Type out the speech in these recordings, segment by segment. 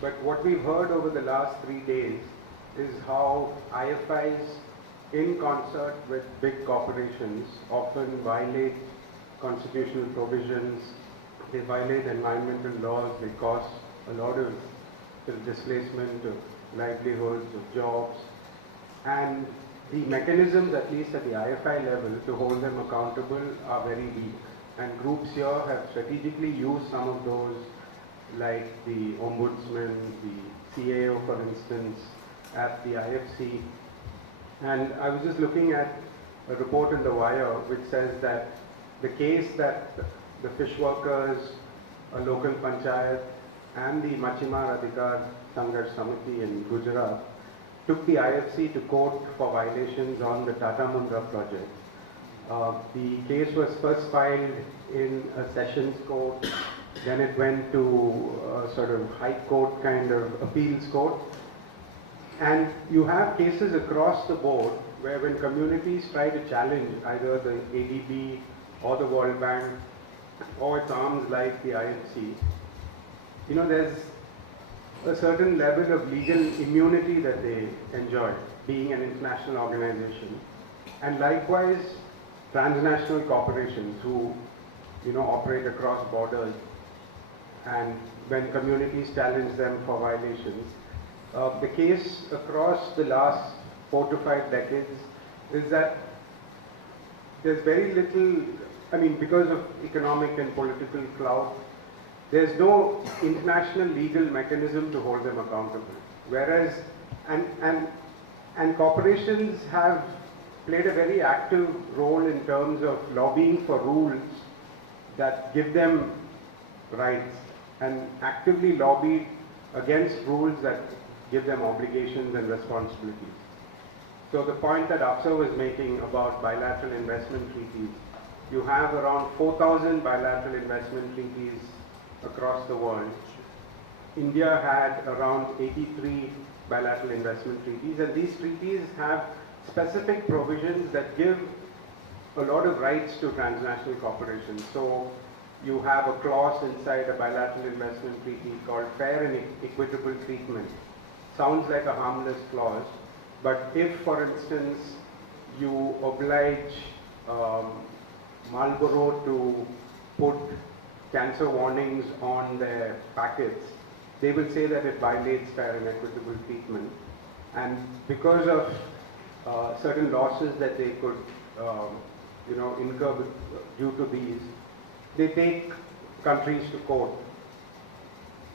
But what we've heard over the last 3 days is how IFIs, in concert with big corporations, often violate constitutional provisions, they violate environmental laws, they cause a lot of displacement of livelihoods, of jobs, and the mechanisms, at least at the IFI level, to hold them accountable are very weak. And groups here have strategically used some of those, like the Ombudsman, the CAO, for instance, at the IFC. And I was just looking at a report in The Wire which says that the case that the fish workers, a local panchayat, and the Machimar Adhikar Sangharsh Samiti in Gujarat took the IFC to court for violations on the Tata Mundra project. The case was first filed in a sessions court, then it went to a sort of high court kind of appeals court. And you have cases across the board where when communities try to challenge either the ADB or the World Bank or its arms like the IFC, there's a certain level of legal immunity that they enjoy, being an international organization. And likewise, transnational corporations who, operate across borders, and when communities challenge them for violations. The case across the last 4 to 5 decades is that there's very little, because of economic and political clout, there's no international legal mechanism to hold them accountable. Whereas, and corporations have played a very active role in terms of lobbying for rules that give them rights, and actively lobbied against rules that give them obligations and responsibilities. So the point that Afsar was making about bilateral investment treaties, you have around 4,000 bilateral investment treaties across the world. India had around 83 bilateral investment treaties, and these treaties have specific provisions that give a lot of rights to transnational corporations. So you have a clause inside a bilateral investment treaty called fair and equitable treatment. Sounds like a harmless clause, but if, for instance, you oblige Marlboro to put cancer warnings on their packets, they will say that it violates fair and equitable treatment. And because of certain losses that they could, incur due to these, they take countries to court.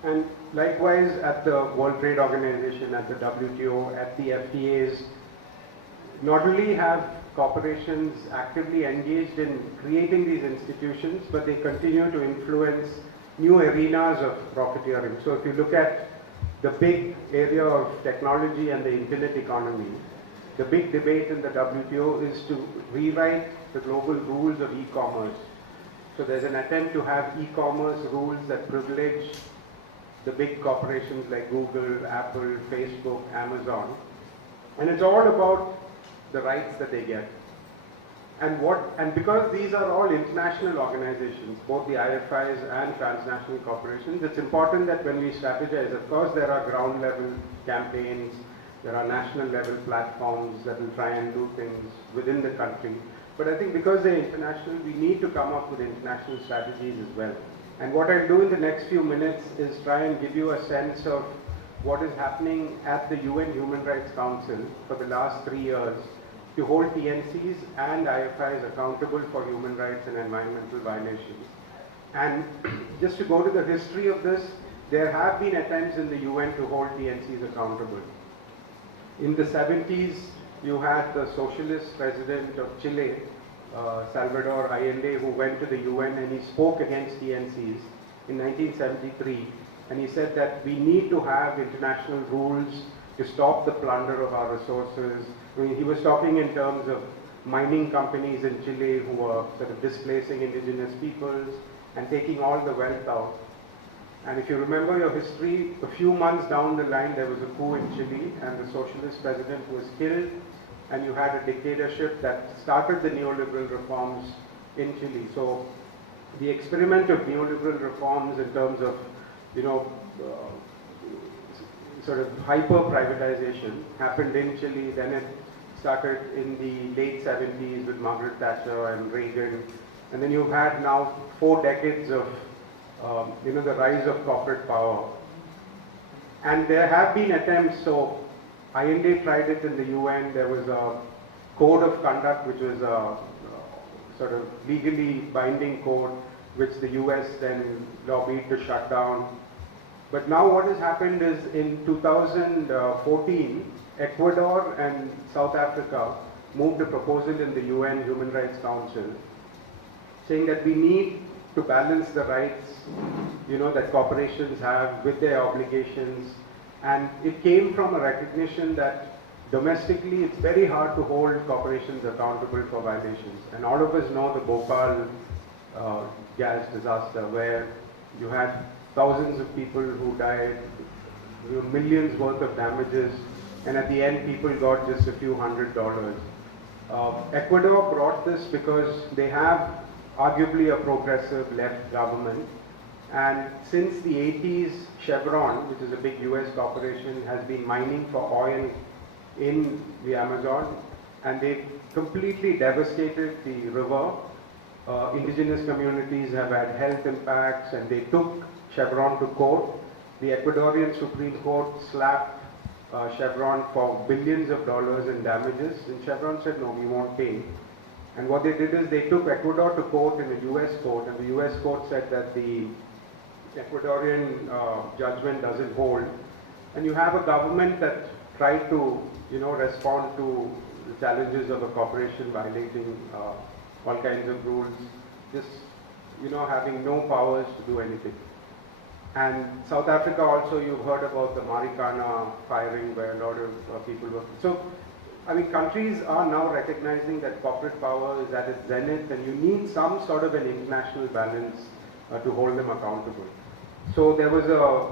And likewise, at the World Trade Organization, at the WTO, at the FTAs, not only have corporations actively engaged in creating these institutions, but they continue to influence new arenas of profiteering. So if you look at the big area of technology and the internet economy, the big debate in the WTO is to rewrite the global rules of e-commerce. So there's an attempt to have e-commerce rules that privilege the big corporations like Google, Apple, Facebook, Amazon. And it's all about the rights that they get. And because these are all international organizations, both the IFIs and transnational corporations, it's important that when we strategize, of course there are ground level campaigns, there are national level platforms that will try and do things within the country. But I think because they're international, we need to come up with international strategies as well. And what I'll do in the next few minutes is try and give you a sense of what is happening at the UN Human Rights Council for the last 3 years to hold TNCs and IFIs accountable for human rights and environmental violations. And just to go to the history of this, there have been attempts in the UN to hold TNCs accountable. In the 70s, you had the socialist president of Chile, Salvador Allende, who went to the UN and he spoke against TNCs in 1973. And he said that we need to have international rules to stop the plunder of our resources. He was talking in terms of mining companies in Chile who were sort of displacing indigenous peoples and taking all the wealth out. And if you remember your history, a few months down the line there was a coup in Chile and the socialist president was killed, and you had a dictatorship that started the neoliberal reforms in Chile. So the experiment of neoliberal reforms in terms of, sort of hyper privatization happened in Chile, then it started in the late 70s with Margaret Thatcher and Reagan, and then you've had now 4 decades of the rise of corporate power. And there have been attempts, so IND tried it in the UN, there was a code of conduct which was a sort of legally binding code which the US then lobbied to shut down. But now what has happened is in 2014, Ecuador and South Africa moved a proposal in the UN Human Rights Council saying that we need to balance the rights, that corporations have with their obligations. And it came from a recognition that domestically it's very hard to hold corporations accountable for violations. And all of us know the Bhopal gas disaster where you had thousands of people who died, millions worth of damages, and at the end people got just a few $100s. Ecuador brought this because they have arguably a progressive left government, and since the 80s, Chevron, which is a big US corporation, has been mining for oil in the Amazon, and they completely devastated the river. Indigenous communities have had health impacts, and they took Chevron to court. The Ecuadorian Supreme Court slapped Chevron for billions of dollars in damages, and Chevron said, no, we won't pay. And what they did is they took Ecuador to court in the US court, and the US court said that the Ecuadorian judgment doesn't hold. And you have a government that tried to, respond to the challenges of a corporation violating all kinds of rules, just, having no powers to do anything. And South Africa also, you've heard about the Marikana firing where a lot of people were. So, countries are now recognizing that corporate power is at its zenith, and you need some sort of an international balance to hold them accountable. So there was a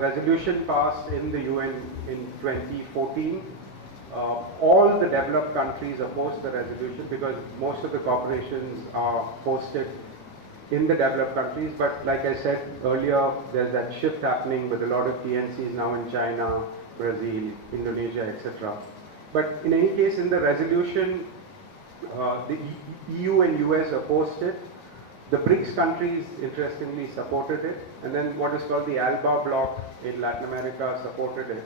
resolution passed in the UN in 2014. All the developed countries opposed the resolution because most of the corporations are hosted in the developed countries, but like I said earlier, there's that shift happening with a lot of TNCs now in China, Brazil, Indonesia, etc. But in any case, in the resolution, the EU and US opposed it. The BRICS countries, interestingly, supported it. And then what is called the ALBA bloc in Latin America supported it.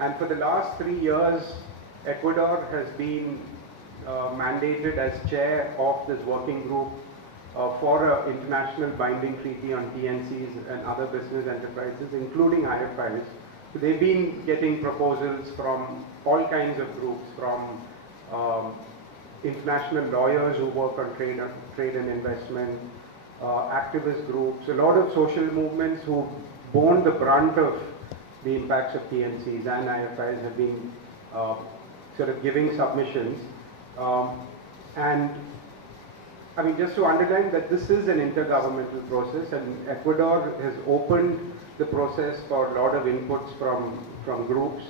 And for the last 3 years, Ecuador has been mandated as chair of this working group for an international binding treaty on TNCs and other business enterprises, including IFIs. So they've been getting proposals from all kinds of groups, from international lawyers who work on trade and investment, activist groups, a lot of social movements who borne the brunt of the impacts of TNCs and IFIs have been sort of giving submissions. And just to underline that this is an intergovernmental process, and Ecuador has opened the process for a lot of inputs from groups.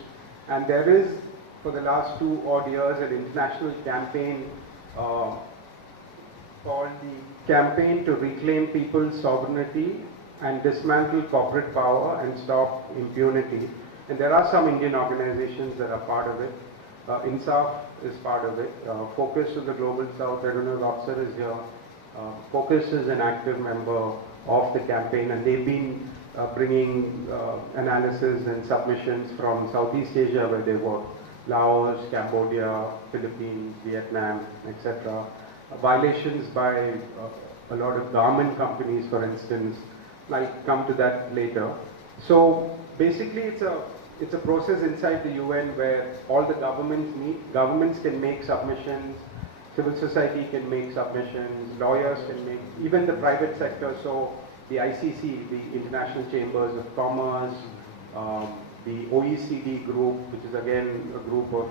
And there is, for the last 2 odd years, an international campaign called the Campaign to Reclaim People's Sovereignty and Dismantle Corporate Power and Stop Impunity. And there are some Indian organizations that are part of it. INSAF is part of it. Focus to the Global South, I don't know if Officer is here. Focus is an active member of the campaign, and they've been bringing analysis and submissions from Southeast Asia where they work. Laos, Cambodia, Philippines, Vietnam, etc. Violations by a lot of garment companies, for instance. I'll come to that later. So basically it's a process inside the UN where all the governments meet. Governments can make submissions, civil society can make submissions, lawyers can make, even the private sector. So the ICC, the International Chambers of Commerce, the OECD group, which is again a group of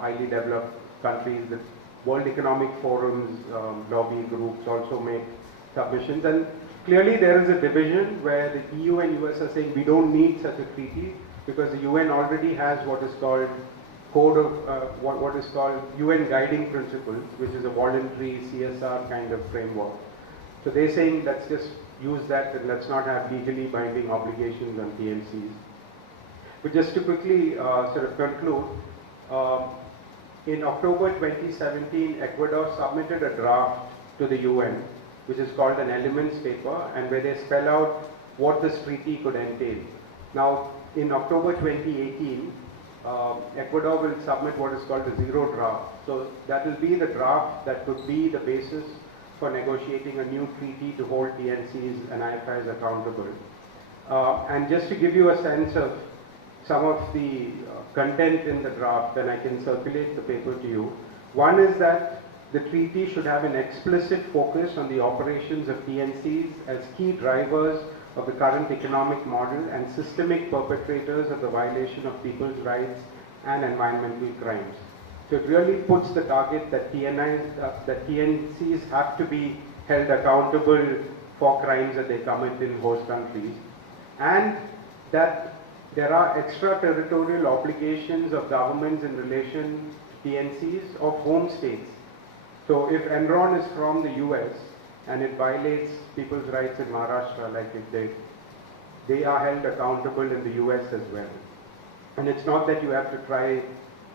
highly developed countries, the World Economic Forum's lobby groups also make submissions. And clearly there is a division where the EU and US are saying we don't need such a treaty because the UN already has what is called code of what is called UN Guiding Principles, which is a voluntary CSR kind of framework. So they're saying let's just use that and let's not have legally binding obligations on TNCs. But just to quickly sort of conclude, in October 2017, Ecuador submitted a draft to the UN, which is called an elements paper, and where they spell out what this treaty could entail. Now, in October 2018, Ecuador will submit what is called the zero draft. So that will be the draft that could be the basis for negotiating a new treaty to hold TNCs and IFIs accountable. And just to give you a sense of some of the content in the draft, and I can circulate the paper to you. One is that the treaty should have an explicit focus on the operations of TNCs as key drivers of the current economic model and systemic perpetrators of the violation of people's rights and environmental crimes. So it really puts the target that TNCs have to be held accountable for crimes that they commit in host countries, and that there are extraterritorial obligations of governments in relation to TNCs of home states. So if Enron is from the US and it violates people's rights in Maharashtra like it did, they are held accountable in the US as well. And it's not that you have to try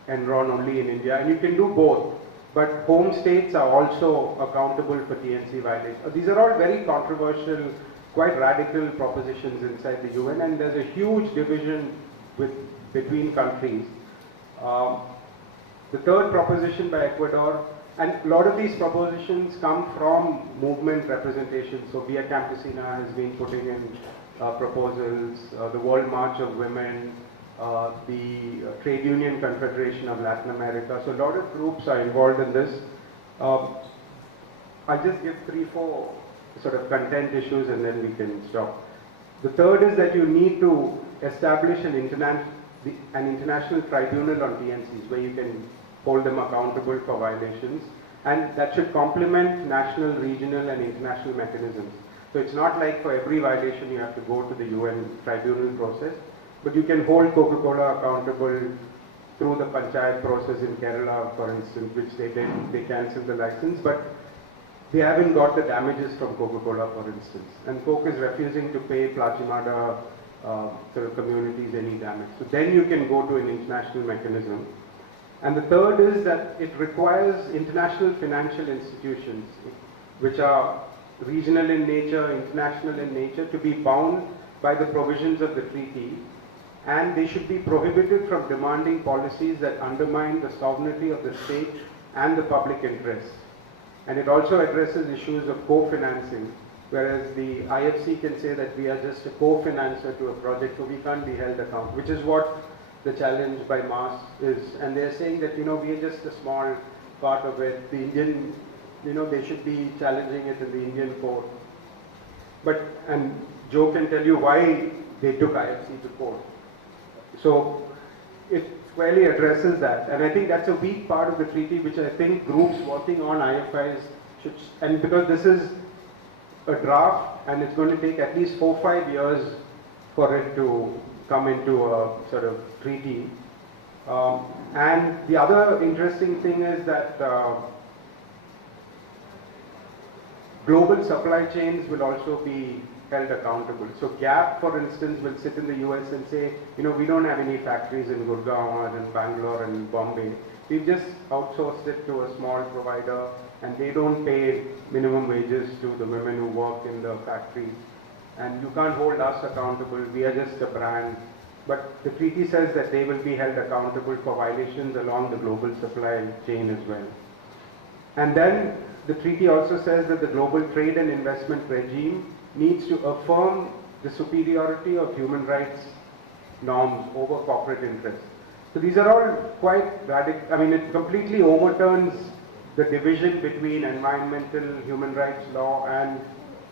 Enron only in India, and you can do both, but home states are also accountable for TNC violations. These are all very controversial, quite radical propositions inside the UN, and there's a huge division between countries. The third proposition by Ecuador, and a lot of these propositions come from movement representation. So Via Campesina has been putting in proposals, the World March of Women, the Trade Union Confederation of Latin America. So a lot of groups are involved in this. I'll just give 3-4 sort of content issues and then we can stop. The third is that you need to establish an international tribunal on TNCs where you can hold them accountable for violations, and that should complement national, regional and international mechanisms. So it's not like for every violation you have to go to the UN tribunal process, but you can hold Coca-Cola accountable through the panchayat process in Kerala, for instance, which they did. They cancelled the license, but they haven't got the damages from Coca-Cola, for instance. And Coke is refusing to pay Plachimada sort of communities any damage. So then you can go to an international mechanism. And the third is that it requires international financial institutions, which are regional in nature, international in nature, to be bound by the provisions of the treaty, and they should be prohibited from demanding policies that undermine the sovereignty of the state and the public interest. And it also addresses issues of co-financing, whereas the IFC can say that we are just a co-financer to a project, so we can't be held accountable, which is what the challenge by Mars is. And they're saying that, we are just a small part of it. The Indian, they should be challenging it in the Indian court. And Joe can tell you why they took IFC to court. So it squarely addresses that. And I think that's a weak part of the treaty, which I think groups working on IFIs should, and because this is a draft and it's going to take at least 4-5 years for it to come into a sort of treaty. And the other interesting thing is that global supply chains will also be held accountable. So Gap, for instance, will sit in the US and say, we don't have any factories in Gurgaon or in Bangalore and Bombay. We've just outsourced it to a small provider and they don't pay minimum wages to the women who work in the factories. And you can't hold us accountable, we are just a brand. But the treaty says that they will be held accountable for violations along the global supply chain as well. And then the treaty also says that the global trade and investment regime needs to affirm the superiority of human rights norms over corporate interests. So these are all quite radical. It completely overturns the division between environmental human rights law and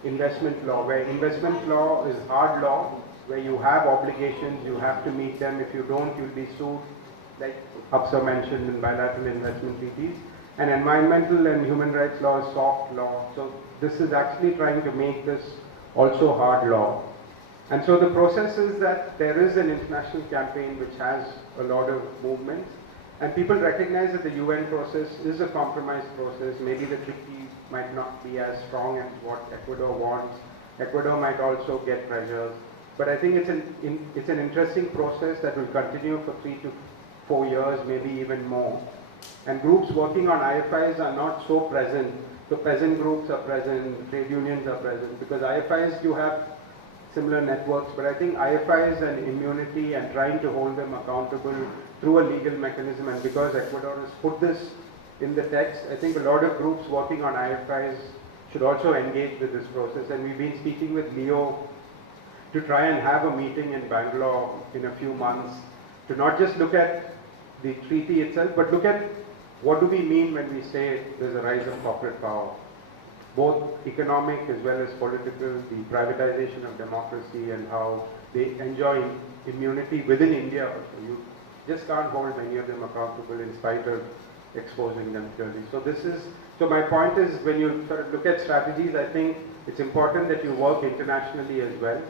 investment law, where investment law is hard law, where you have obligations, you have to meet them. If you don't, you'll be sued, like Hafsa mentioned in bilateral investment treaties. And environmental and human rights law is soft law. So this is actually trying to make this also hard law. And so the process is that there is an international campaign which has a lot of movements, and people recognize that the UN process is a compromise process. Maybe the treaty might not be as strong as what Ecuador wants, Ecuador might also get pressures. But I think it's an interesting process that will continue for 3 to 4 years, maybe even more. And groups working on IFIs are not so present. So peasant groups are present, trade unions are present, because IFIs you have similar networks, but I think IFIs and immunity and trying to hold them accountable through a legal mechanism, and because Ecuador has put this in the text, I think a lot of groups working on IFIs should also engage with this process. And we've been speaking with Leo to try and have a meeting in Bangalore in a few months to not just look at the treaty itself, but look at what do we mean when we say there's a rise of corporate power, both economic as well as political, the privatization of democracy and how they enjoy immunity within India also. You just can't hold many of them accountable in spite of exposing them clearly. So my point is, when you sort of look at strategies, I think it's important that you work internationally as well.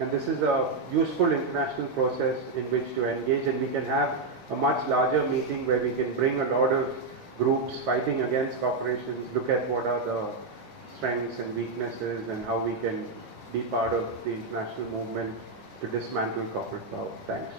And this is a useful international process in which to engage, and we can have a much larger meeting where we can bring a lot of groups fighting against corporations, look at what are the strengths and weaknesses and how we can be part of the international movement to dismantle corporate power. Thanks.